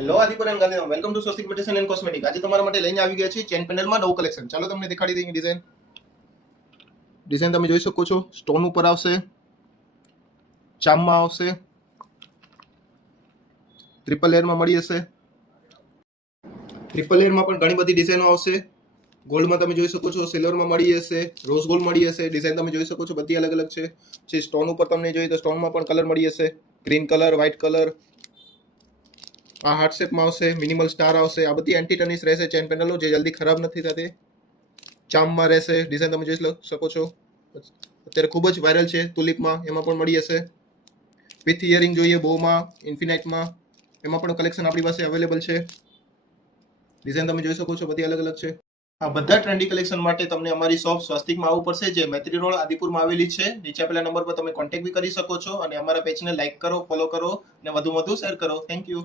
Hello Adipur and Gandhidham, welcome to Swastik beautician and cosmetic. આજે તમારા માટે લઈને આવી ગયા છે ચેન પેનલમાં નવું કલેક્શન. ચાલો તમને દેખાડી દઈએ ડિઝાઇન તમે જોઈ શકો છો. સ્ટોન ઉપર આવશે, ચામમાં આવશે, ટ્રિપલ લેયરમાં મળી હશે. ટ્રિપલ લેયરમાં પણ ઘણી બધી ડિઝાઇનો આવશે. ગોલ્ડમાં તમે જોઈ શકો છો, સિલ્વરમાં મળી હશે, રોઝ ગોલ્ડ મળી હશે. ડિઝાઇન તમે જોઈ શકો છો, બધી અલગ અલગ છે. જે સ્ટોન ઉપર તમને જોઈએ તો સ્ટોનમાં પણ કલર મળી હશે, ગ્રીન કલર, વ્હાઇટ કલર. આ હાર્ટ શેપમાં આવશે, મિનિમલ સ્ટાર આવશે. આ બધી એન્ટી ટર્નિશ રહેશે ચેન પેનલો, જે જલ્દી ખરાબ નથી થતી. ચામમાં રહેશે. ડિઝાઇન તમે જોઈ શકો છો, અત્યારે ખૂબ જ વાયરલ છે. તુલિપમાં એમાં પણ મળી હશે. વિથ ઇયરિંગ જોઈએ બોમાં, ઇન્ફિનાઇટમાં, એમાં પણ કલેક્શન આપણી પાસે અવેલેબલ છે. ડિઝાઇન તમે જોઈ શકો છો, બધી અલગ અલગ છે. આ બધા ટ્રેન્ડી કલેક્શન માટે તમને અમારી શોપ સ્વસ્તિકમાં આવવું પડશે, જે મૈત્રી રોડ આદિપુરમાં આવેલી છે. નીચે આપેલા નંબર પર તમે કોન્ટેક્ટ બી કરી શકો છો, અને અમારા પેજને લાઇક કરો, ફોલો કરો, અને વધુ શેર કરો. Thank you.